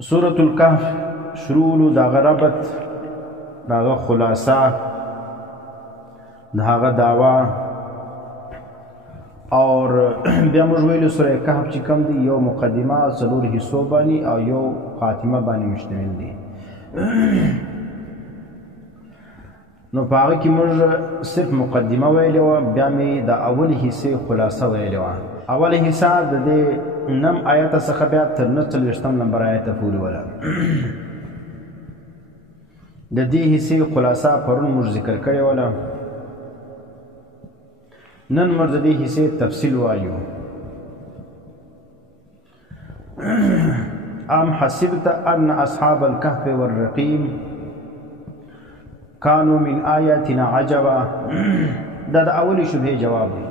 سورة الكهف شروع داغه ربط داغه خلاصه داغه دعوا اور بیا موږ ویلو سوره کهف چې کوم دی یو مقدمه څلور حصو باندې او یو خاتمه باندې مشتمل دی. نو په هغه کې موږ صرف مقدمه ویلې وه، بیا مې د اول حصې خلاصه ویلې وه. اول حصه د دې نم آیته څخه بیا تر 49 نمبر آیته پورې وله. د دې حصې خلاصه پرون موږ ذکر کړې وله. نن موږ د دې حصې تفصیل وایو. ام حسبت ان اصحاب الكهف والرقيم كانوا من آياتنا عجبا. دا د اولې شبهې جواب دی.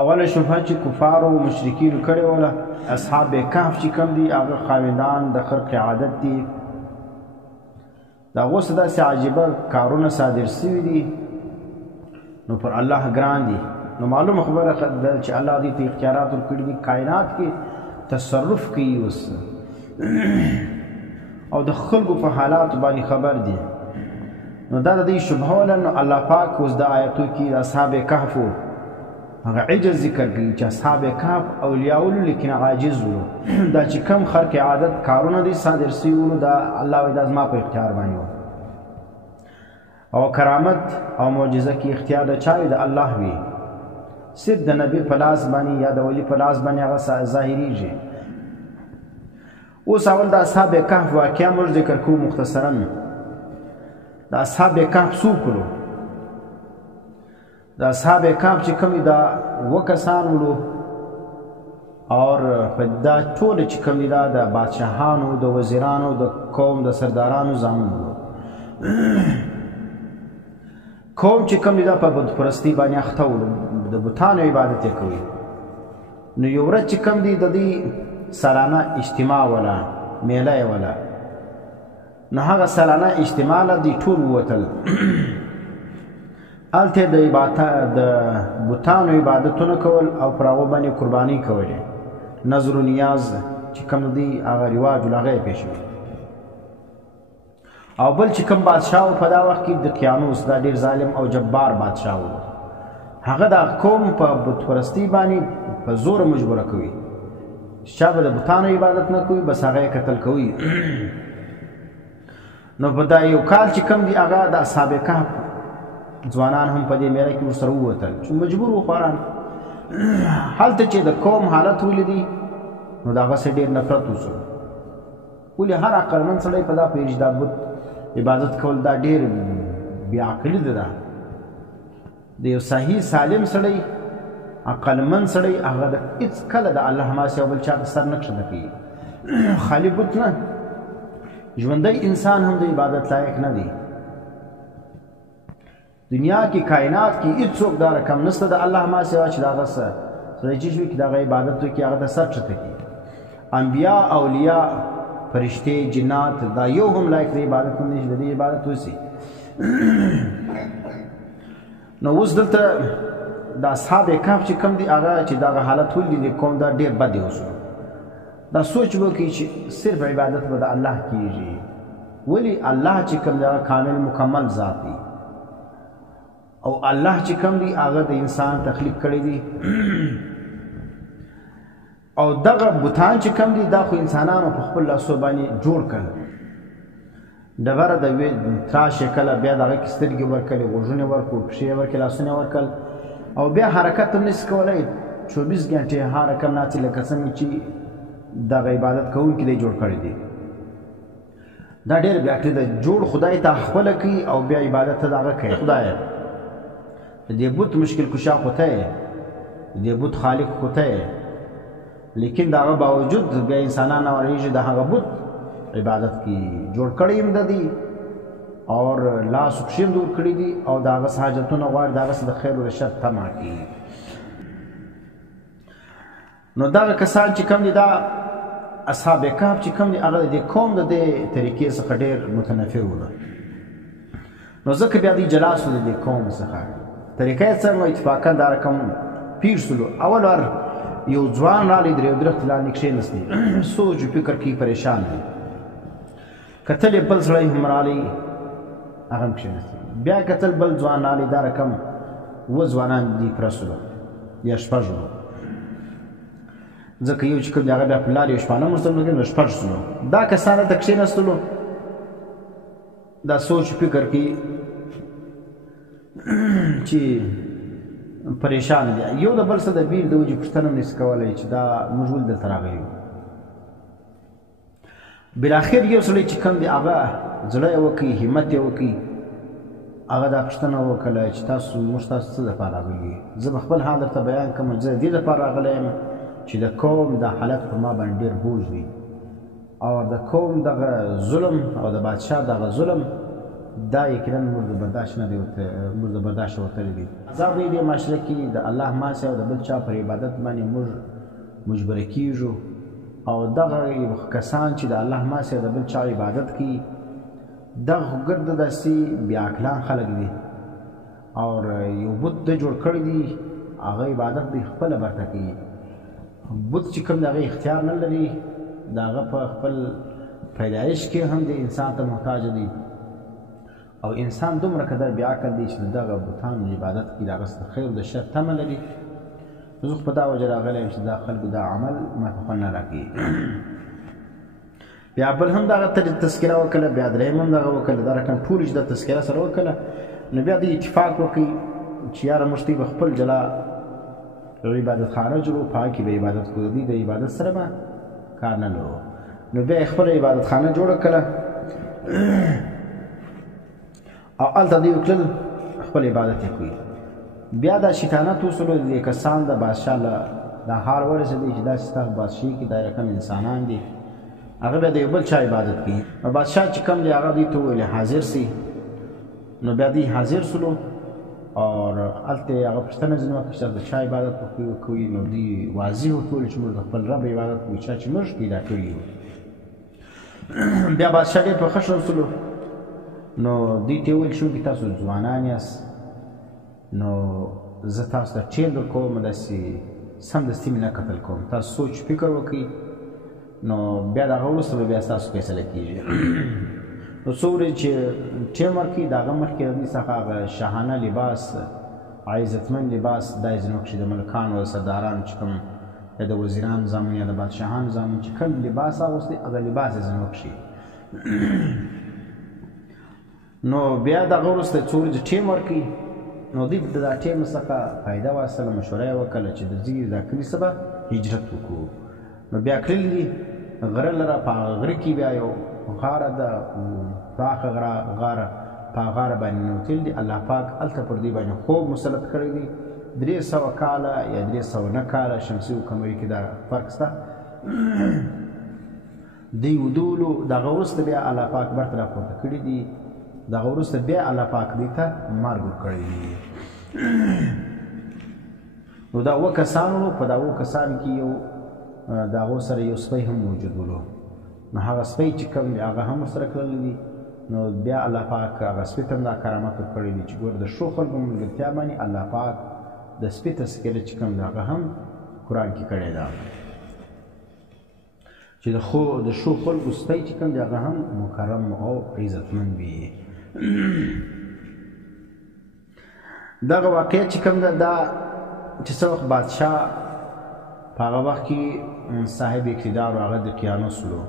اوله شبهه چې کفارو او مشرکینو کړې وله، اصحاب کهف چې کوم دي هغه خاوندان د خرق عادت دي. د هغو څه داسې عجیبه کارونه صادر سوي دي نو پر الله ګران دي. نو معلومه خبره ده چې الله دې ته اختیارات ورکړي دي، کائنات کې تصرف کوي اوس او د خلکو په حالات باندې خبر دي. نو دا د دې شبهه وله. نو الله پاک اوس د آیاتو کې د اصحاب کهفو هغه عجز ذکر کوي چې اصحاب کهف اولیاء ولو لیکن عاجز ولو. دا چې کم خرق عادت کارونه دي صادر سوي ولو، دا الله وایي دا زما په اختیار باندې وه. او کرامت او معجزه کې اختیار د چا وي؟ د الله وي. صرف د نبي په لاس باندې یا د ولی په لاس باندې هغه ظاهریږي. اوس اول د اصحاب کهف واقعه موږ ذکر کوو مختصرا. د اصحاب کهف څوک ولو؟ د اصحاب کهف چې کوم دا اووه کسان ولو، اور په دا ټول چې کوم دی دا د بادشاهانو، د وزیرانو، د قوم د سردارانو زامن ولو. قوم چې کوم دی دا په بت پرستي باندې اخته ولو، د بتانو عبادت یې کوي. نو یو ورځ چې کوم دی د دې سالانه اجتماع وله، میله یې وله. نو هغه سالانه اجتماع له دوی ټول ووتل. هلته د بتانو عبادتونه کول او پر هغو باندې قربانۍ کولې. نظر و نیاز چې کوم دی هغه رواج ول هغه یې پېښوي. او بل چې کوم بادشاه و په دا وخت کې دقیانوس، دا ډېر ظالم او جبار بادشاه و. هغه د قوم په بت پرستۍ باندې په زور مجبوره کوي. چا به د بتانو عبادت نه کوي، بس هغه یې قتل کوي. نو په دا یو کال چې کوم دی هغه د اصحاب کهف ځوانان هم په دې میله کې ورسره ووتل چې مجبور و خواران. هلته چې د قوم حالت ولیدي نو د هغه څخه ډېر نفرت وسو. ولې هر عقلمند سړی په دا پوهېږي چې دا بت عبادت کول دا ډېر بېعقلي ده. د یو صحیح سالم سړی، عقلمند سړی، هغه د هېڅکله د الله ما سوا بل چا ته سر نه کښته کوي. خالي بت نه، ژوندی انسان هم د عبادت لایق نه دی. دنیا کې کائنات کې هېڅوک دا رقم نشته د الله ما سوا چې د هغه سړی چې شوي چې د هغه عبادت وکړي، هغه ته سر کښته کړي. انبیا، اولیاء، فرشتې، جنات دا یو هم لایق د عبادت نه دی چې د دې عبادت وشي. نو اوس دلته د اصحاب کهف چې کوم دی هغه چې دغه حالت ولید قوم دا ډېر بد اوسو. دا سوچ وکړي چې صرف عبادت به د الله کېږي. ولې الله چې کوم دی هغه کامل مکمل ذات دی، او الله چې کوم دی هغه د انسان تخلیق کړی دی. او دغه بوتان چې کوم دي دا خو انسانانو په خپل لاسو باندې جوړ کړل. ډبره د تراش کله بیا دغه کې سترګې ورکړلې، غوږونه ورکړل، پښې ورکړل، لاسونه ورکړل، او بیا حرکت هم نشي کولی. 24 ګنټې هر رقم ناڅي لکه څنګه چې دغه عبادت کوونکي دی جوړ کړی دی. دا ډېر بېعقلي ده. جوړ خدای ته خپله کوي او بیا عبادت ته دغه کوي. خدایه د دې بت مشکل کشا خو ته یې، د دې بت خالق خو ته یې، لیکن د هغه باوجود بیا انسانان اورېږي د هغه بت عبادت کې جوړ کړی هم د دي اور لاس پښې هم دور کړي دي او د هغه حاجتونه غواړي، د هغه د خیر او شر طمع کوي. نو دغه کسان چې کوم دي دا اصحاب کهف چې کوم دي هغه د قوم د دې طریقې څخه ډېر متنفر وو. نو ځکه بیا دوی جلا سول د دې قوم څخه. طریقه یې څنګه اتفاقا دا رقم پیر سولو. اول ور یو ځوان رالی د یو درخت لاندې کښېنستی سوچ فکر کوي پریشان دی کتل یې بل سړی هم رالی هغه هم کښېنستی بیا کتل بل ځوان رالی دا رقم 7 ځوانان دي پرسلو یا 6 وو ځکه یو چې کوم دی هغه بیا په لارې یو شپانه مرسته نو 6 سلو دا کسان هلته کښېنستلو دا سوچ فکر کوي چې پریشان دي یو د بل څه د بیل د وجې پوښتنه هم نشي کولی چې دا موږ ولې دلته راغلي یو بالاخر یو سړی چې کوم دی هغه زړه یې وکړي همت یې وکړي هغه دا پوښتنه وکړله چې تاسو موږ تاسو څه دپاره راغلي زه به خپل حال درته بیان کړم زه د دې دپاره راغلی یم چې د قوم دا حالت په ما باندې ډېر بوج دی او د قوم دغه ظلم او د بادشاه دغه ظلم دا یقینا موږ د برداشت نه دی موږ د برداشت وتلی دي عذاب دی دې معاشره کې د الله ما سي او د بل چا پر عبادت باندې موږ مجبوره کیږو او دغه کسان چې د الله ما سي او د بل چا عبادت کوي دغه ګرد داسې بې عقلان خلک دي او یو بت د جوړ کړی دي هغه عبادت دوی خپله برته کوي بت چې کوم د هغې اختیار نه لري د هغه په خپل پیدایش کې هم د انسان ته محتاج دي او انسان دومره قدر بې عقل دی چې د دغه بتانو عبادت کې د هغه څخه خیر د شر تمه لري زه خو په دا وجه راغلی یم چې دا خلکو دا عمل ماته خوند نه راکوي بیا بل هم دغه تذکره وکړله بیا دریم هم دغه وکړله دا رقم ټول چې دا تذکره سره وکړله نو بیا دوی اتفاق وکړي چې یاره موږ دوی به خپل جلا عبادتخانه جوړو په هغه کې به عبادت کوو دوی د عبادت سره به کار نه لرو نو بیا یې خپله عبادتخانه جوړه کړله او هلته دوی وکړل خپل عبادت یې کوي بیا دا شیطانت وسلو دې کسان د بادشاه له دا حال ورسېدی چې داسې ستا بادشاهي کې دا رقم انسانان دي هغه بیا د یو بل چا عبادت کوي نو بادشاه چې کوم دی هغه دوی ته وویل حاضر سي نو بیا دوی حاضر سلو او هلته یې هغه پوښتنه ځینې وکړه چې د چا عبادت کوي نو دوی واضح ورته وویل چې موږ د خپل رب عبادت کوو چا چې موږ پیدا کړي یو بیا بادشاه ډېر په ښه شو سلو نو دوی ته یې وویل چونکې تاسو ځوانان یاست نو زه تاسو ته ټیل درکوم داسې سمدستي مې نه قتل کوم تاسو سوچ فکر وکړئ نو بیا د هغه وروسته به بیا ستاسو فیصله کېږي نو څو ورځې چې ټیم ورکړي د هغه مخکې د دوی څخه هغه شاهانه لباس عزتمند لباس دا یې ځینې وکړي د ملکانو د سردارانو چې کوم یا د وزیرانو زامن یا د بادشاهانو زامن چې کوم لباس اغوستی هغه لباس یې ځینې وکړي نو بیا د هغه وروسته څو ورځې ټیم ورکړي نو دوی د دا ټیم څخه فایده واخیستله مشوره یې وکړله چې د ځي دا کلي څه به هجرت وکړو نو بیا کړلي دي غره لره په هغه غره کې بیا یو غاره ده پراخه غاره په هغه غاره باندې ننوتلي دي الله پاک هلته پر دوی باندې خوب مسلط کړی دی 300 کاله یا 309 کاله شمسي او قمري کې دا فرق شته دوی ودولو د هغه وروسته بیا الله پاک برته راپورته کړي دي د هغه وروسته بیا الله پاک دوی ته مرګ ورکړی دی نو دا 7 کسان وو په دا 7 کسانو کې یو د هغو سره یو سپی هم موجود ولو نو هغه سپی چې کوم دی هغه هم ورسره کړلی دي نو بیا الله پاک هغه سپي ته هم دا کرامت ورکړی دی چې ګوره د ښو خلکو ملګرتیا باندې الله پاک د سپي تذکره چې کوم دی هغه هم قرآن کې کړې ده چې د ښو خلکو سپی چې کوم دی هغه هم مکرم او عزتمند وي دغه واقعیت چې کوم ده دا چې څه وخت بادشاه په هغه وخت کې صاحب اقتدار و هغه د قیانوس ولو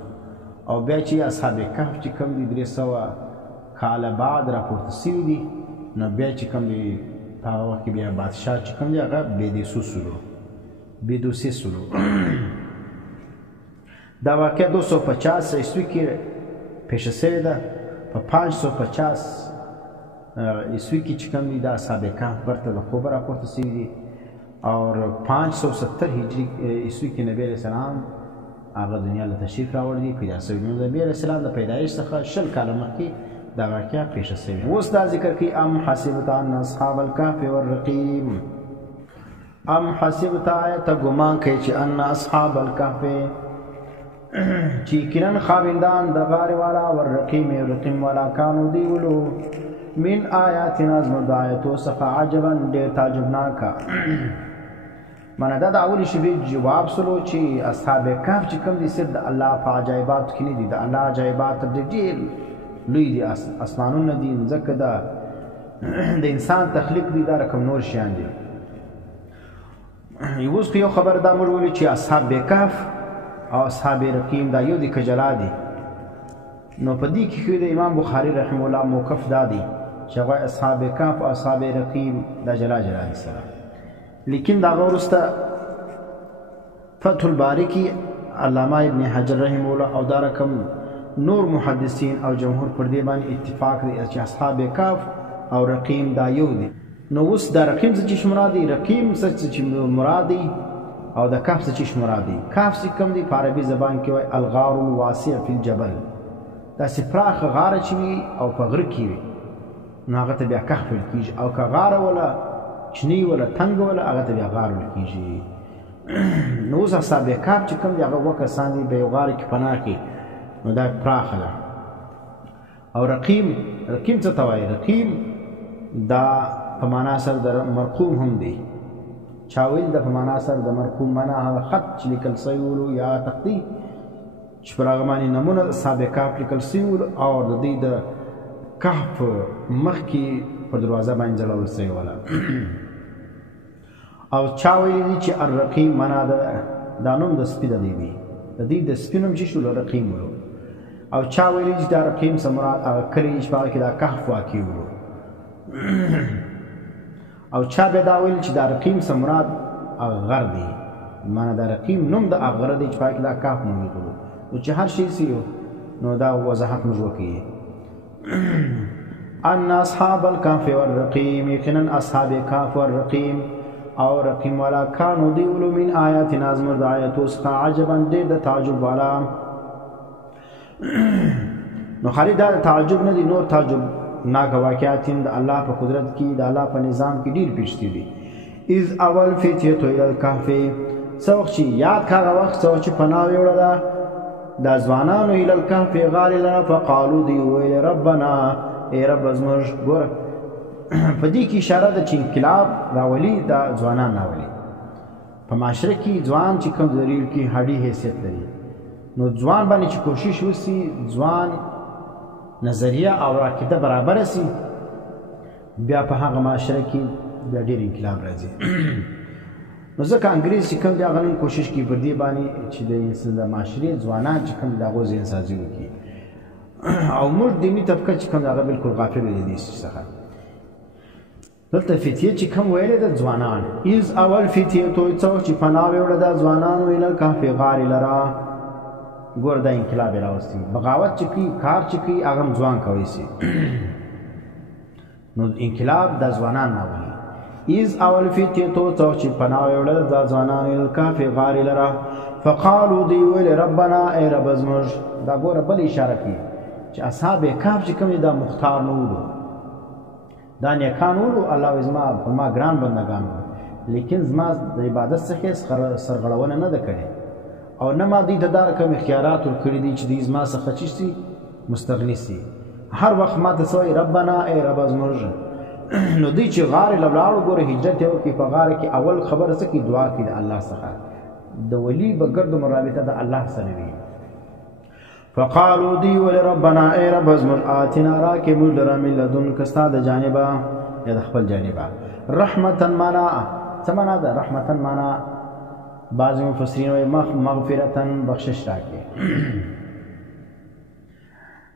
او بیا چې اصحاب کهف چې کوم دي 300 کاله بعد راپورته سوي دي نو بیا چې کوم دي په هغه وخت کې بیا بادشاه چې کوم دی هغه بېدوسي سولو دا واقعه 250 عیسوي کې پیښه سوې ده په 550 عیسوي کې چې کوم دي دا اصحاب کهف برته د خوبه راپورته سوي دي اور 570 هجری عیسوي کې نبی علیہ السلام هغه دنیا له تشریف راوړی دی پیدا شوی نو نبی علیہ السلام د پیدایش څخه 20 کاله مخکې دا واقعه پیښه شوې اوس دا ذکر کوي ام حسبت ان اصحاب الكهف والرقيم ام حسبت ته ګمان کوي چې ان اصحاب الكهف چې کینن خاوندان د غار والا والرقيم والا کانو دی ولو من آیاتنا زموږ د آیاتو څخه عجبا ډېر تعجبناکه معنا دا د اولې شیبې جواب سلو چې اصحاب کهف چې کوم دي صرف د الله په عجایباتو کې نه دي، د الله عجایبات ډېر لوی دي، اسمانونه دي، ځکه دا د انسان تخلیق دي، دا رقم نور شیان دي. اوس خو یو خبر دا موږ ویلو چې اصحاب کهف او اصحاب رقیم دا یو دي که جلا دي. نو په دې کې خو د امام بخاري رحمه الله موقف دا دی چې هغه اصحاب کهف او اصحاب رقیم دا جلا جلا دي سره. لیکن دا وروسته فتح الباری کې علامه ابن حجر رحمه الله او دا رقم نور محدثین او جمهور پر دې باندې اتفاق دی چې اصحاب کهف او رقیم دا یو دي. نو اوس دا رقیم څه چې مراد دی، رقیم څه چې مراد دی، او د کهف څه چې مراد دی. کهف چې کوم دی په عربي زبان کې وایي الغار الواسع فی الجبل، داسې پراخه غاره چې وي او په غره کې وي نو هغه ته بیا کهف ویل کېږي، او که غاره ولا چنی ولا تنګ ولا هغه ته بیا غار ویل کېږي. نو اوس اصحاب کهف چې کوم دی هغه اووه کسان دي په یو غاره کې پناه کې، نو دا پراخه ده. او رقیم څه ته وایي؟ رقیم دا په معنا سره د مرقوم هم دی. چا ویل د په معنا سره د مرقوم معنا هغه خط چې لیکل سوی ولو یا تخطي چې پر هغه باندې نمونه اصحاب کهف لیکل سوي ول او د دوی د کهف مخکې په دروازه باندې ځړول سوی وله. او چا ویلي دي چې الرقیم معنا دا نوم د سپي د دی وي، د دوی د سپي نوم چې شو رقیم ولو. او چا ویلي چې دا رقیم څه مراد هغه کلي چې په هغه کې دا کهف واقع ولو. او چا بیا دا ویل چې دا رقیم څه مراد هغه غر دی، معنا دا رقیم نوم د هغه غره دی چې په هغه کې دا کهف موجود ولو. نو چې هر شي سي نو دا وضاحت موږ وکړي. ان اصحاب الكهف والرقیم، یقینا اصحاب کهف والرقیم او رقیم والا کانو دی ولو من آیاتنا زمر د آیاتو څخه عجبا ډېر د تعجب والا. نو خالی دا تعجب نه دي، نور تعجب ناک واقعات د الله په قدرت کې د الله په نظام کې ډېر پیښ دي. اذ اول فتیه الى الكهف، څه وخت چې یاد کاغه وخت څه چې پناه وړله دا ځوانانو الى الكهف غار لنا فقالوا دی ویل ربنا ای رب زموږ. ګوره په دې کې اشاره ده چې انقلاب راولي دا ځوانان راولي. په معاشره کې ځوان چې کوم دلیل کې هډي حیثیت لري، نو ځوان باندې چې کوشش وسي، ځوان نظریه او عقیده برابر سي، بیا په هغه معاشره کې بیا ډېر انقلاب راځي. نو ځکه انګریز چې کوم دی هغه نن کوشش کوي پر دې باندې چې د معاشرې ځوانان چې کوم د هغو ذهن سازي وکړي، او موږ دیني طبقه چې کوم د هغه بالکل غافل دي دې څخه. دلته فتیه چې کوم ویلې د ځوانان، اذ اول فتیه تو څو چې پناه وړه د ځوانانو الى الكهف غار لرا. ګور دا انقلاب راوستي، بغاوت چې کوي، کار چې کوي هغه ځوان کوي سي. نو انقلاب د ځوانان نه وایي. اذ اول فتیه تو څو چې پناه وړه د ځوانانو الى الكهف غار لرا فقالوا دی ویل ربنا ای رب زموږ. دا ګوره بل اشاره کوي چې اصحاب کهف چې کوم دا مختار نه ولو، دا نیکان ولو. الله وایي زما په ما ګران بندګان وو، لیکن زما د عبادت څخه سرغړونه نه ده کړې، او نه ما دوی ته دا رقم اختیارات ورکړي دي چې دوی زما څخه چې سي مستغني سي. هر وخت ما ته څه وایي ربنا ای رب زموږ. نو دوی چې غار له ولاړو ګوره هجرت یې وکړي، په غار کې اول خبره څه کوي؟ دعا کوي د الله څخه. د ولي به ګرد مرابطه د الله سره وي. فقالوا دی ولی ربنا ای رب زموږ آتنا راکې موږ لره من لدنک ستا د جانبه یا د خپل جانبه. رحمتا معنا څه معنا ده؟ رحمتا معنا بعضې مفسرین وایي مغفرتا بخشش راکړي.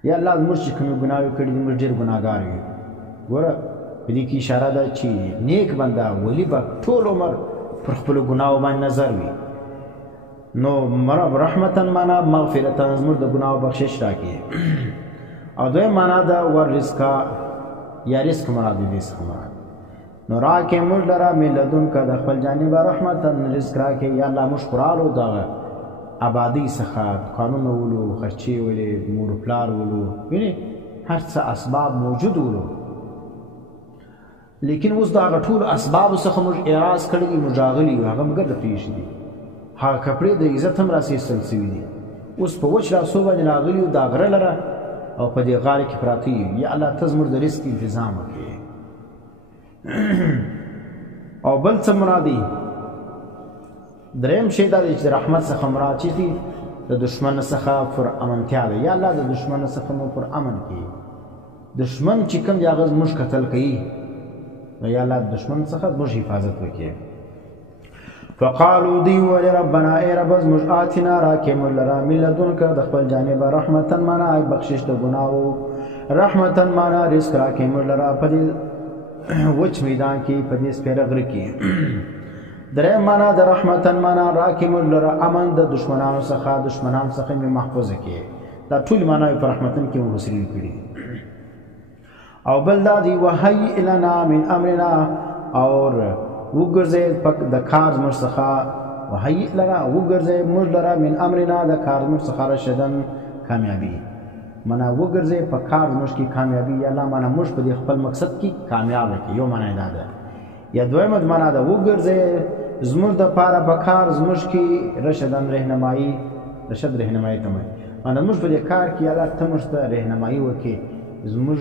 یا الله زموږ چې کومې ګناوې کړي دي موږ ډېر ګناهګار یو. ګوره په دې کې اشاره ده چې نیک بنده ولي به ټول عمر پر خپلو ګناهو باندې نظر وي. نو رحمتا معنا مغفرتا زموږ د ګناهو بخشش راکړي. او دویم معنا ده ورزقا یا رزق مراد دې څخه مراد. نو راکې موږ لره من لدنک د خپل جانبه رحمتا رزق راکې. یا الله موږ قرآن دغه آبادی څخه قانون ولو، خرچې ولې، مور پلار ولو، وینې هر څه اسباب موجود ولو. لیکن اوس د هغه ټولو اسبابو څخه موږ اعراض کړی دي، موږ راغلي یو، هغه مګر د پرېښي دي. هغه کپړې د عزت هم راسیستل سوي دي، اوس په وچ لاسو باندې راغلي یو دا غره لره او په دې غار کې پراته یو. یا الله ته زموږ د رزق انتظام وکړي. او بل څه مرادي دریم شی دا دی چې رحمت څخه مراد چې دي د دشمن څخه پر امنتیا ده. یا الله د دشمن څخه مو پر امن کړي. دشمن چې کوم دی هغه موږ قتل کوي، نو یا الله د دشمن څخه موږ حفاظت وکړي. فقالوا دی ولی ربنا ای رب زموږ آتنا راکې موږ لره من لدنک د خپل جانبه رحمتا معنا بخشش د ګناهو، رحمتا معنا رزق راکې موږ لره په دې وچ میدان کې په دې سپېره غره کې. دریم معنا د رحمتا معنا راکې موږ لره امن د دشمنانو څخه مې محفوظ کړي. دا ټول معناوې په رحمتن کې مفسرین کړي. او بل دا دی وهیئ لنا من امرنا، اور وګرځئ د کار زموږ څخه، وهیئ لنا وګرځئ موږ لره من امرنا د کار زموږ څخه رشدن کامیابي، معنا وګرځئ په کار زموږ کې کامیابي. یا الله معنا موږ په دې خپل مقصد کې کامیاب کړي. یو معنا دا ده. یا دویمه معنا ده وګرځئ زموږ دپاره په کار زموږ کې رشدن رهنمایي، رشد رهنمایي ته وایي. معنا موږ په دې کار کې الله ته موږ ته رهنمایي وکړي، زموږ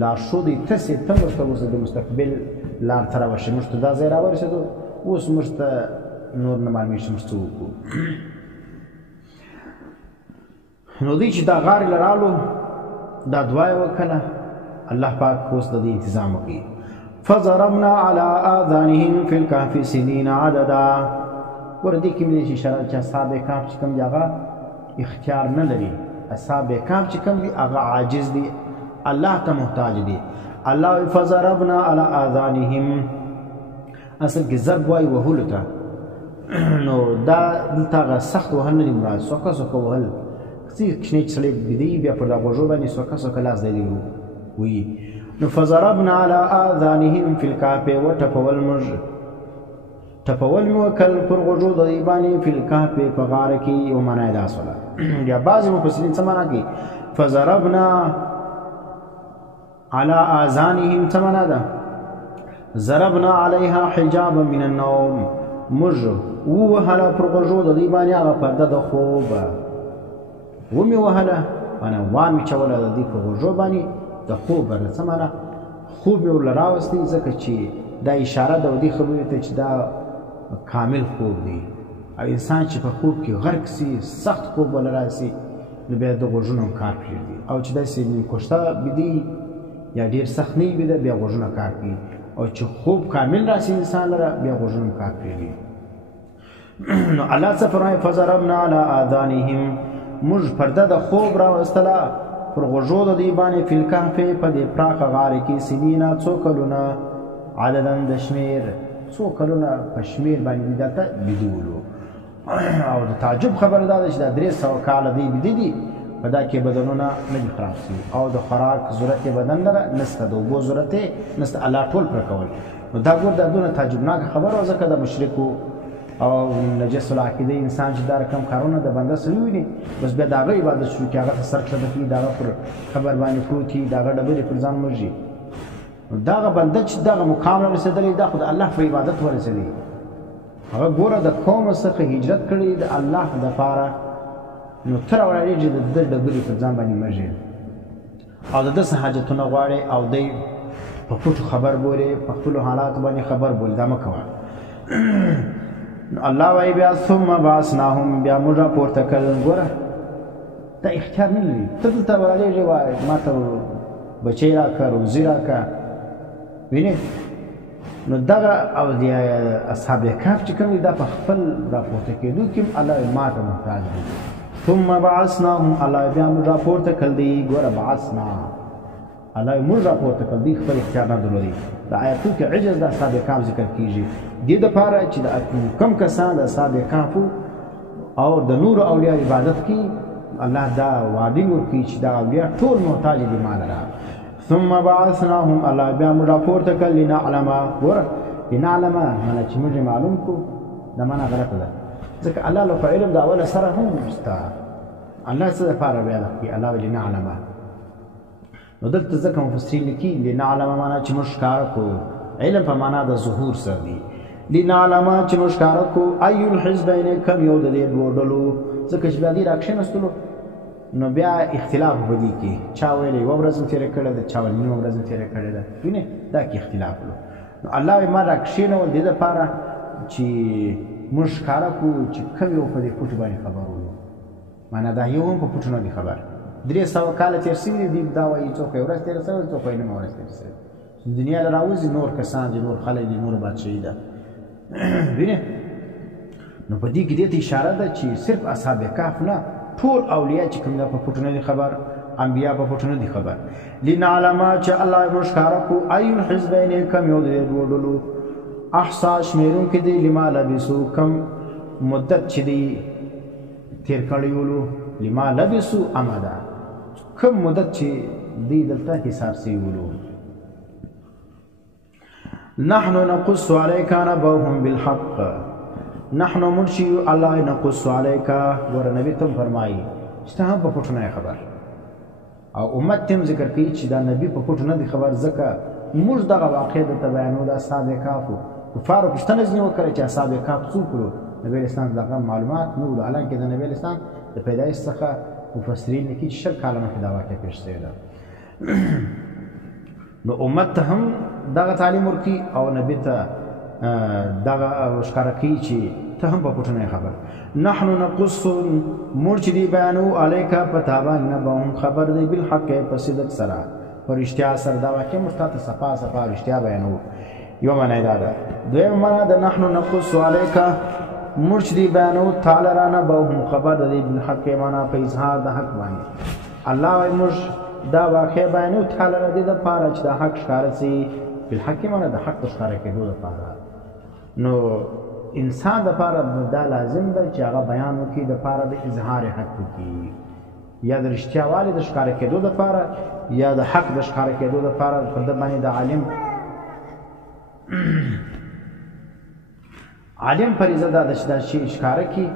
لارښودی تاسې ته موږ ته اوس د مستقبل لار ته راورشي. موږ ته دا ځای راورسېدو، اوس موږ ته نور نه معلومېږي چې موږ څه وکړو. نو دوی چې دا غارې له رالو، دا دعا یې وکړله، الله پاک اوس د دې انتظام وکړي. فضربنا على آذانهم في الكهف سنين عددا. ګوره دې کې مې چې اشاره چې اصحاب کهف چې کوم دي هغه اختیار نه لري. اصحاب کهف چې کوم دي هغه عاجز دي، الله ته محتاج دي. الله فضربنا على آذانهم، اصل کې ضرب وایي وهلو ته. نو دا دلته هغه سخت وهل نه دي مراد، سوکه سوکه وهل. کښنی چې سړی بیدوي بیا پر دا غوږو باندې سوکه سوکه لاس دی وي. نو فضربنا على آذانهم في الكهف، وټپول موږ ټپول مې وکړل پر غوږو د دوی باندې في الكهف په غاره کې. یو معنا یې دا سوله. یا بعضې مفسرین څه معنا کوي؟ فضربنا على آذانهم څه معنا ده؟ ضربنا عليها حجابا من النوم، موږ ووهله پر غوږو د دوی باندې هغه پرده د خوب، ومې وهله معنا وامې چوله د دوی په غوږو باندې د خوب. څه معنا؟ خوب مې ورله راوستی، ځکه چې دا اشاره ده دې خبرې ته چې دا کامل خوب دی. او انسان چې په خوب کې غرق سي، سخت خوب وله راسي، نو بیا د غوږونو هم کار پرېږدي. او چې داسې نیم کوښته بیدي یا ډېر سخت نه وي بیا غوږونه کار کوي. او چې خوب کامل راسي انسان لره بیا غوږونه هم کار پرېږدي. نو الله څه فرمایي؟ فضربنا على آذانهم، موږ پرده د خوب راوستله پر غوږو د دوی باندې فی الکهف په دې پراخه غارې کې سنینا څو کلونه، عددا د شمېر، څو کلونه په شمېر باندې دوی دلته بیدولو. او د تعجب خبره دا ده چې دا 300 کاله دوی بیده دي، په دا کې بدنونه نه دي خراب شوي، او د خوراک ضرورت یې بدن لره نشته، د اوبو ضرورت یې نشته، الله ټول پوره کول. نو دا ګور دا دونه تعجبناکه خبره وه، ځکه د مشرکو او نجس العقیده انسان چې دا رقم کارونه د بنده سره وویني، بس بیا د هغه عبادت شروع کړي، هغه ته سر کښته کړي، د هغه پر خبر باندې پروت وي، د هغه ډبرې پر ځان مرږي. نو دغه بنده چې دغه مقام له رسېدلی، دا خو د الله په عبادت ورسېدی. هغه ګوره د قوم څخه هجرت کړی د الله دپاره، نو ته راوړېږي د ده ډبرې پر ځان باندې مرږي، او د ده څه حاجتونه غواړې، او دی په پټو خبر بولې، په خپلو حالاتو باندې خبر بولې. دا مه کوه. الله وایي بیا ثم بعثناهم، بیا موږ راپورته کړل. ګوره دا اختیار نه لري، ته دلته ورالېږې وایې ما ته بچی راکړه، روزي راکړه، وینې. نو دغه او د اصحاب کهف چې کوم دي، دا په خپل راپورته کېدو کې الله ما ته محتاج دي. ثم بعثناهم، الله بیا موږ راپورته کړل دي. ګوره بعثنا، الله موږ راپورته کړل دي، خپل اختیار نه درلودي. د آیاتو کې عجز د اصحاب کهف ذکر کېږي دې دپاره چې د کم کسان د اصحاب کهفو او د نورو اولیاء عبادت کې الله دا وعده ورکړي چې دا اولیاء ټول محتاج دي ما لره. ثم بعثناهم، الله بیا موږ راپورته کړل لنعلم، ګوره لنعلم معنا چې موږ معلوم کړو، دا معنا غلطه ده، ځکه الله له علم د اوله سره هم شته. الله څه دپاره بیا لیکي؟ الله ویل لنعلم. نو دلته ځکه مفسرین لیکي لنعلم معنا چې موږ ښکاره کړو، علم په معنا د ظهور سره دی. لنعلم چې موږ ښکاره کړو ای الحزبین، کم یو د دې دوو ډلو، ځکه چې بیا دې راکښېنستلو نو بیا اختلاف به دي کې، چا ویل یوه ورځ مې تېره کړې ده، چا ویل نیمه ورځ مې تېره کړې ده، وینې دا کې اختلاف ولو. نو الله وایي ما راکښېنول دې دپاره چې موږ ښکاره کړو چې کوم یو په دې پټو باندې خبر وو معنا دا یو هم په پټو نه دی خبر 300 کاله تېر سوي دي دا وایي څوک یې ورځ تېره سوې څوک یې نیمه ورځ تېره سوې دنیا له راوځي نور کسان دي نور خلک دي نور بادشاهي ده وینې نو په دې کې دې ته اشاره ده چې صرف اصحاب کهف نه ټول اولیاء چې کوم دا په پټو نه دي خبر انبیا په پټو نه دي خبر لنعلم چې الله موږ ښکاره کړو ای الحزبین کم یو د دوو ډلو احصا شمیرونکي دي لما لبثو کم مدت چې دی تېر کړی ولو لما لبثو امدا کم مدت چې دی دلته حساب سوي ولو نحن نقص عليك نبأهم بالحق نحن منشي الله نقص عليك ور نبی تم فرمایي چې ته هم په پټو نه خبر او امت تم ذکر کوي چې دا نبی په پټو نه دی خبر ځکه موږ دغه واقع د بیانو د اصحاب کهف کفارو پوښتنه ځینې وکړه چې اصحاب کهف څوک وو نبی اسلام دغه معلومات نه وو حالانکه د نبی اسلام د پیدایش څخه مفسرین لیکي چې 100 کاله مخکې دا واقع پیښ شوې ده نو امت ته هم دغه تعلیم ورکړي او نبی ته دغه ښکاره کوي چې ته هم په پټو نه خبر نحن نقص موږ چې دی بیانو علیک په تا باندې نبأهم خبر دی بالحق په صدق سره په رښتیا سره دا واقع موږ ته صفا صفا رښتیا بیانو یو معنی دا ده دویم معنی د نحن نقص علیک موږ چې دی بیانو تعالی را نبأهم خبر دی بالحق معنا په اظهار د حق باندې الله وايي موږ دا واقع بیانو تعالی را دي د پاره چې د حق ښکاره سي بالحق معنا د حق ښکاره کېدو لپاره نو انسان د پاره دا لازم ده چې هغه بیان وکړي د پاره د اظهار حق وکړي یا د رښتیا والي د ښکاره کېدو لپاره یا د حق د ښکاره کېدو لپاره په د باندې د عالم عالم فریضه ده چې دا شی ښکاره کړي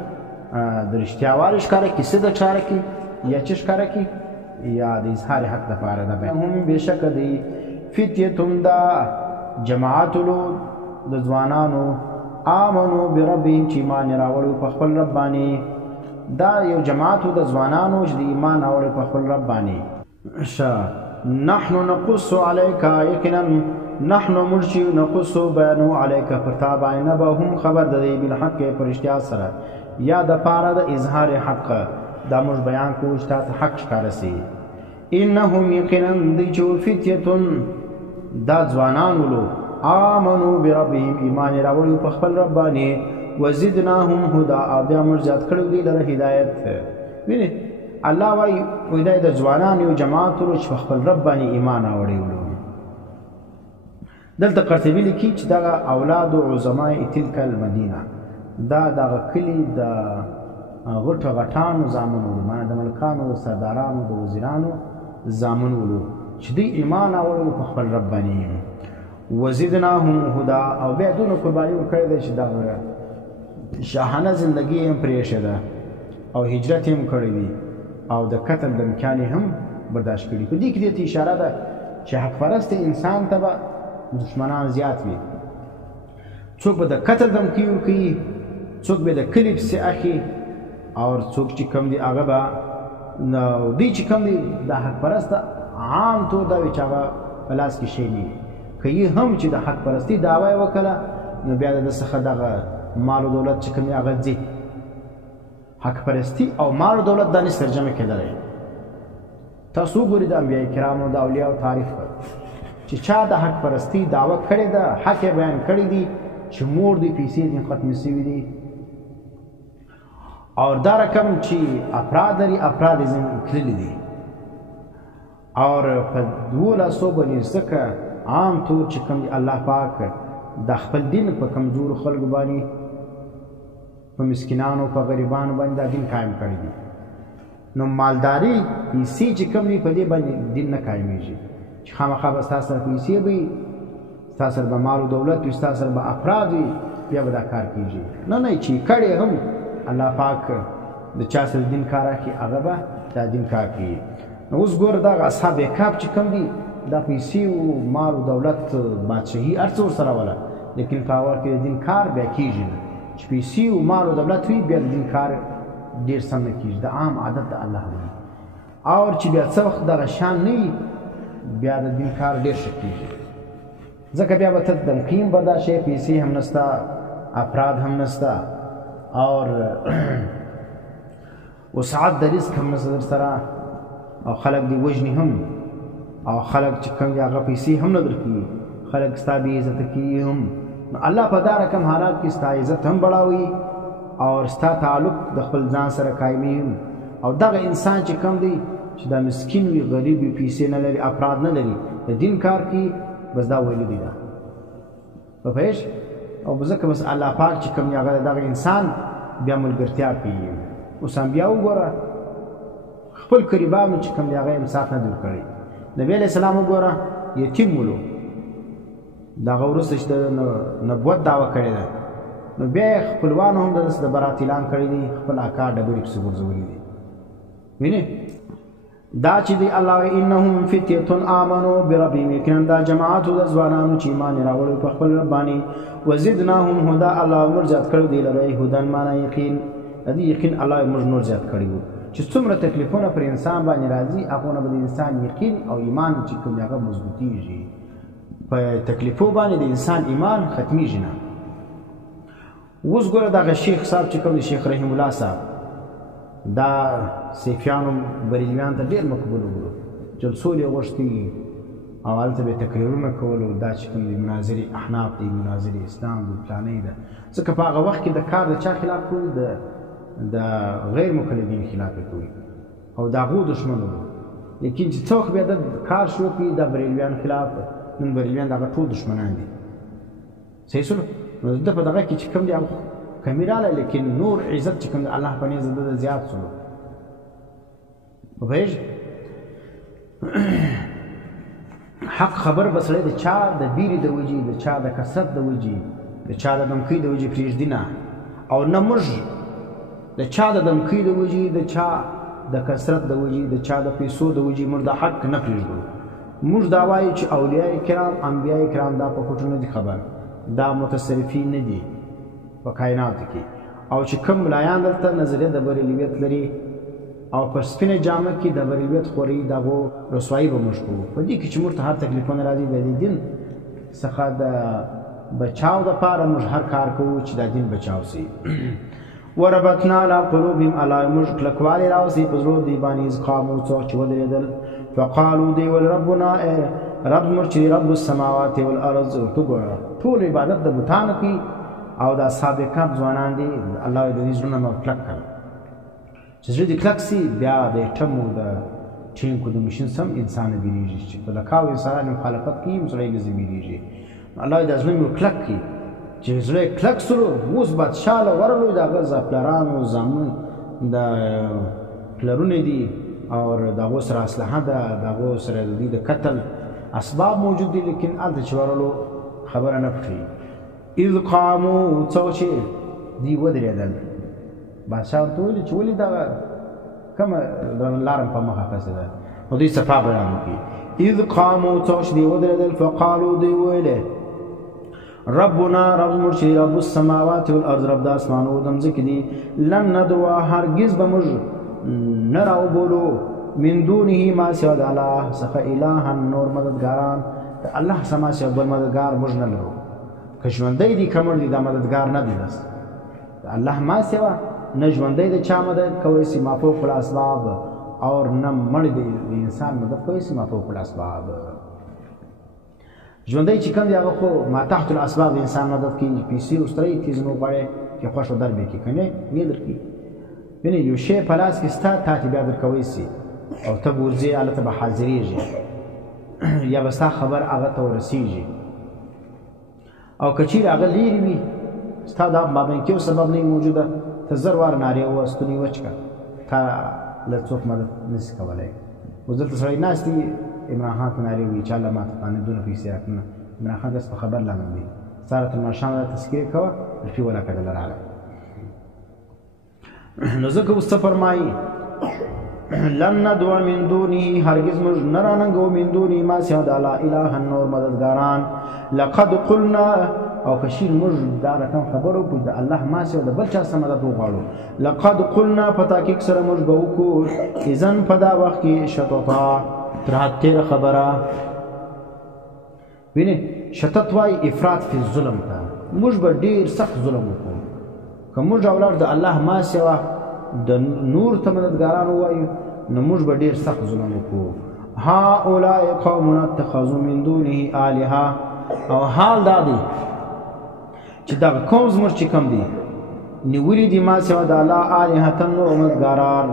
د رښتیا والي ښکاره کړي صدق ښکاره کړي یا چې ښکاره کړي یا د اظهار حق لپاره ده هم بېشک دی فتیتم دا جماعتلو د ځوانانو آمنو بربهم چې ایمان یې راوړی په خپل رب باندې دا یو جماعت د ځوانانو چې د ایمان راوړی په خپل رب باندې نحن نقص علیک یقینا نحن موږ نقص بیانو علیک پر تا باندې نبأهم خبر د دی بالحق په رښتیا سره یا د پاره د اظهار حق دا موږ بیان کوو چې تاسو حق ښکاره سي انهم یقینا دی چې فتیتون دا ځوانان ولو آمنو بربهم ایمان راوړی په خپل رب باندې وزدناهم هدا او بیا موږ زیات کړو دي لره هدایت ویني الله وايي هدایت د ځوانان یو جماعت ورو چې په خپل رب باندې ایمان راوړی ولو دلته قرطبي لیکي چې دا اولاد عظماء تلک المدینه دا دغه کلی د غټو غټانو زامن ولو معنی د ملکانو د سردارانو د وزیرانو زامن ولو چې دوی ایمان راوړی په خپل رب باندې وزدناهم هدا او بیا دونه قرباني ورکړې ده چې دا شاهانه زندگی هم پرېښې ده او هجرت هم کړی دی او د قتل د امکان هم برداشت کړي په دې کې دې اشاره ده چې حق پرست انسان ته به دشمنان زیات وي څوک به د قتل دمکي ورکوي څوک به د کلي پسې اخي او څوک چې کوم دی هغه به دوی چې کوم دی د حق پرسته عام طور دا وي چې هغه په لاس کې شی نه وي که یې هم چې د حق پرستي دعوا یې وکړه نو بیا د څخه دغه مال و دولت چې کوم هغه ځي حق پرستی او مال و دولت دا نشي ترجمه کېدلی تاسو وګورئ د انبیاء کرامو د اولیاءو تاریخ چې چا د حق پرستی دعوه کړې ده حق یې بیان کړی دی چې مور دی پیسې دې ختمې سوي دي او دا رقم چې افراد لري افراد یې تللي دي او په 1200 باندې ځکه عام طور چې کوم الله پاک د خپل دین په کمزورو خلکو باندې په مسکینانو په غریبانو باندې دا دین قایم کړی دی نو مالداري پیسې چې کوم دی په دې باندې دین نه قایمیږي چې خامخا به ستاسو سره پیسې وي ستاسو سره به مال و دولت وي ستاسو سره به افراد وي بیا به دا کار کېږي نه چې کړی هم الله پاک د چا سره دین کار اخلي هغه به دا دین کار کوي نو اوس ګوره دغه اصحاب کهف چې کوم دي دا پیسې او مال و دولت بادشاهي هر څه ورسره وله لیکن په اول کې د دین کار بیا کېږي نه چې پیسې او مال و دولت وي بیا د دین کار ډېر سم نه کېږي د عام عادت د الله دی او چې بیا څه وخت دغه شان نه وي بیا د دین کار ډېر ښه کېږي ځکه بیا به ته دمکي هم برداشت پیسې هم نسته افراد هم نسته اور وسعت د رزق هم نشته درسره او خلک دې وژني هم او خلک چې کوم دي هغه پیسې هم نه درکوي خلک ستا بې عزته کېږي هم نو الله په دا رقم حالات کې ستا عزت هم بړاوي او ستا تعلق د خپل ځان سره قایمي او دغه انسان چې کوم دی چې دا مسکین وي غریب وي پیسې نه لري افراد نه لري د دین کار کوي بس دا ویلي دي دا په پوهېږ او ځکه بس الله پاک چې کوم دی هغه دغه انسان بیا ملګرتیا کوي اوس هم بیا وګوره خپل قریبانو چې کوم دی هغه انصاف نه دور کړی نبی علیه السلام وګوره یتیم ولو دغه وروسته چې د نبوت دعوه کړې ده نو بیا یې خپلوانو هم داسې د برات اعلان کړی دی خپل اکا ډبرې پسې غورځولي دي وینې دا چې دی الله وایي انهم فتیة آمنوا بربهم یقینا دا جماعت د ځوانانو چې ایمان یې راوړی په خپل رب باندې وزدناهم هدا الله موږ زیات کړی دی لره هدن معنا یقین د دې یقین الله موږ نور زیات کړی وو چې څومره تکلیفونه پر انسان باندې راځي هغونه به د انسان یقین او ایمان چې کوم هغه مضبوطیږي په تکلیفو باندې د انسان ایمان ختمیږي نه اوس ګوره دغه شیخ صاحب چې کوم شیخ رحیم الله صاحب دا سیفیانو بریلویان ته ډېر مقبول وو جلسو یې غوښتي او هلته به یې تقریرونه کولو دا چې کوم دي مناظرې احناف دي مناظرې اسلام دي فلانۍ ده ځکه په هغه وخت کې د کار د چا خلاف کوي د غیر مقلدین خلاف یې کوي او د هغو دښمن وو لیکن چې څوک بیا د کار شروع کړي د بریلویان خلاف نن بریلویان د هغه ټول دښمنان دي صحیح شولو نو د په دغه کې چې کوم دی هغه کمی راغلی لیکن نور عزت چې کوم دی الله په نیز د زیات شولو پوهېږې حق خبر به سړی د چا د بیرې د وجې د چا د کثرت د وجې د چا د دمکۍ د وجې پرېږدي نه او نه موږ د چا د دمکۍ د وجې د چا د کثرت د وجې د چا د پیسو د وجې موږ د حق نه پرېږدو موږ دا وایو چې اولیاء کرام انبیاء کرام دا په پټو نه دي خبر دا متصرفین نه دي په کائناتو کې او چې کوم ملایان دلته نظریه د بریلویت لري او په سپینه جامه کې د بریلویت خوري دغو رسوایي به موږ کوو په دې کې چې موږ ته هر تکلیفونه راځي د دې دین څخه د بچاو دپاره موږ هر کار کوو چې دا دین بچاو سي وربطنا علی قلوبهم الله موږ کلکوالی راوسي په زړو دوی باندې اذ قامو څوک چې ودرېدل فقالو دی ول ربنا رب موږ چې رب السماوات والارض تو ګوره ټول عبادت د بوتانو کوي او دا سابقات ځوانان دي الله د دې زړونه نو کلک کړ چې زړه دې کلک سي بیا د ټمو د ټینکو د مشین سم انسان بیریږي چې په لکاو انسان مخالفت کوي زړه یې بیریږي الله د زړه نو کلک کوي چې زړه کلک سره اوس بادشاه له ورلو دغه زپلرانو زامن د پلرونه دي او دغه سره اسلحه ده دغه سره د قتل اسباب موجود دي لیکن الته چې ورلو خبره نه پټي اذ قاموا څو چې دی ودرېدل بادشاه ورته ویل چې ولې دا کومه لارم په مخه پسې ده نو دوی صفا بیان وکړي اذ قاموا څو چې دی ودرېدل فقالو دی ویلې ربنا رب مرشد رب السماوات والارض رب د اسمانو د مځکې دی لن ندعو هرگز به موږ نه راوبولو من دونه ما سوى الله څخه الها نور مددګاران د الله سما سوى بل مددګار موږ نه لرو که ژوندی دي که مړ دي دا مددګار نه دي بس د الله ما سوى نه ژوندی د چا مدد کوی سي ما فوق الاسباب اور نه مړ دی د انسان مدد کوی سي ما فوق الاسباب ژوندی چې کوم دی هغه خو ما تحت الاسباب د انسان مدد کوي پیسې اوستری تیز نو غواړي چې خوښ و در به کې کنه یې درکې یعنی یو شی په لاس کې ستا تا ته بیا درکوی سي او ته ورځې هلته به حاضرېږي یا به ستا خبر هغه ته ورسېږي او که چیرې هغه لیرې وي ستا دا مابین کې یو سبب نه موجوده ته زر وار نارې ووه ستونی وچ کړه تا له څوک مدد نسي کولی اوس دلته سړی ناست دي عمران خان ته نارې وي چې الله ماته باندې دونه پیسې راکړه عمران خان داسې په خبر لاندې دی ساره تر ماښام دا تذکرې کوه الفي ولاکه دله راغی نو ځکه اوس څه فرمایي لن ندعو من دونه هرگز موږ نه راننګو من دونه ما سوى د الله الها نور مددګاران لقد قلنا او کشیر موږ دا رقم خبرو په د الله ما سوى د بل چا څخه مدد وغواړو لقد قلنا په تحقیق سره موږ به وکړو اذن په دا وخت کې شططا تر حد تېره خبره وینې شطط وایي افراط فی الظلم ته موږ به ډېر سخت ظلم وکړو که موږ راولاړ د الله ما سوا د نور ته مددګاران ووایو نو موږ به ډېر سخت ظلم وکړو. هؤلاء قوم اتخذوا من دونه آلهة، او حال دا دی چې دغه قوم زموږ چې کوم دي نیولي دي ما سوا د الله آلهة نور مددګاران.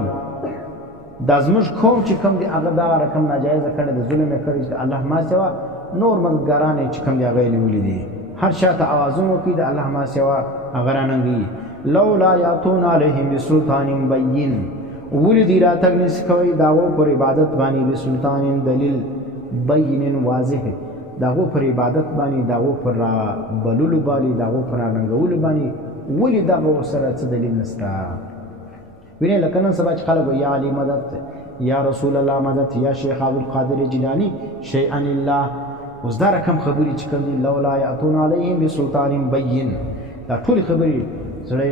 دا زموږ قوم چې کوم دي هغه دغه رقم ناجایزه کړې ده، ظلم یې کړی چې د الله ما سوا نور مددګاران یې چې کوم دي هغه یې نیولي دي. هر چا ته اوازونه وکړي د الله ما سوا هغه راننګي. لولا یاتون علیهم بسلطان بین، ولې دي راتګ نشي کوي د هغو پر عبادت باندې بسلطان دلیل بین واضح، د هغو پر عبادت باندې د هغو پر بللو باندې د هغو پر راننګولو باندې ولې دغه ورسره څه دلیل نشته. وینئ لکه نن سبا چې خلک یا علی مدد، یا رسول الله مدد، یا شیخ عبدالقادر جیلانی شیئا لله. اوس دا رقم خبرې چې کوم دي لولا یاتون علیهم بسلطان بین، دا ټولې خبرې سړی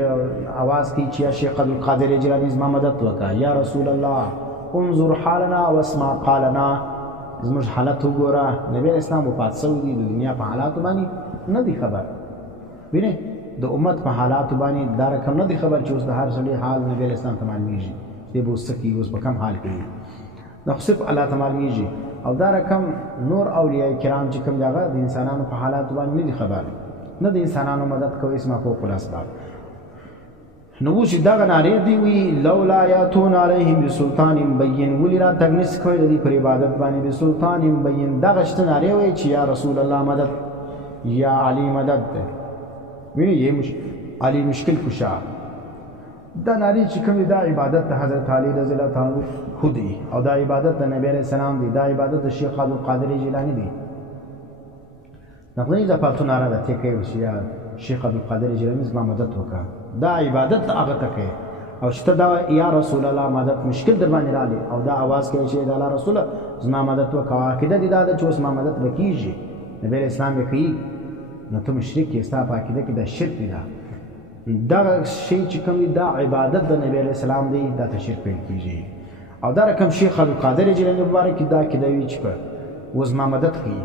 اواز کوي چې یا شیخ عبدالقادر جیلانی زما مدد وکړه، یا رسول الله انظر حالنا واسمع قالنا، زموږ حالت وګوره. نبی اسلام وفات شوی دی، د دنیا په حالاتو باندې نه دی خبر. وینئ د امت په حالاتو باندې دا رقم نه دی خبر چې اوس د هر سړي حال نبی اسلام ته معلومیږي، دی به اوس څه کوي، اوس په کم حال کوي، دا خو صرف الله ته معلومیږي. او دا رقم نور اولیاء کرام چې کوم دی هغه د انسانانو په حالاتو باندې نه دی خبر، نه د انسانانو مدد کوي اسما فوق الاسباب. نو اوس چې دغه نارې دی وي لولا یاتون علیهم بسلطان بین، ولې راتګ نشي کوی د دې پر عبادت باندې بسلطان بین، دغه شته نارې وایي چې یا رسول الله مدد، یا علی مدد. ویني یہ علی مشکل کشا، دا ناری چې کوم دا عبادت د حضرت علی رضی الله تعالی خود دی، او دا عبادت د نبی علیہ السلام دی، دا عبادت د شیخ عبدالقادر جیلانی دی. نقلی دا پاتو نارا دا تکه وشي یا شیخ عبدالقادر جیلانی زما مدد وکړه، دا عبادت هغه تکه. او شته دا یا رسول الله مدد مشکل در باندې رالی، او دا आवाज کوي چې دا الله رسول زما مدد وکړه، عقیده دي دا چې اوس ما مدد وکیږي، نبی اسلام یې کوي، نو ته مشرک یې، ستا په عقیده کې دا شرک دی. دا شی چې کوم دی دا عبادت د نبی علیہ السلام دی، دا ته شرک پیل کیږي. او دا رقم شیخ عبدالقادر جیلانی مبارک دا عقیده وي چې په اوس ما مدد کوي،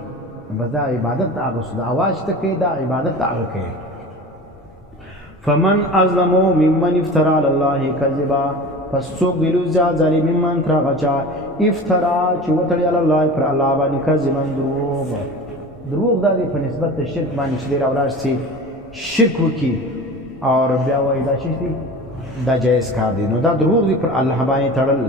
بس دا عبادت د هغه د اواز ته کوي، دا عبادت د هغه کوي. فمن اظلم ممن افترى على الله كذبا، پس څوک دی لوی زیات ظالم ممن تر هغه چا افترا چې وتړي علی الله پر الله باندې کذبا دروغ دا دی په نسبت د شرک باندې چې دی راولاړ سي شرک وکړي او بیا وایي دا چې دا جایز کار دی، نو دا دروغ دی پر الله باندې تړل.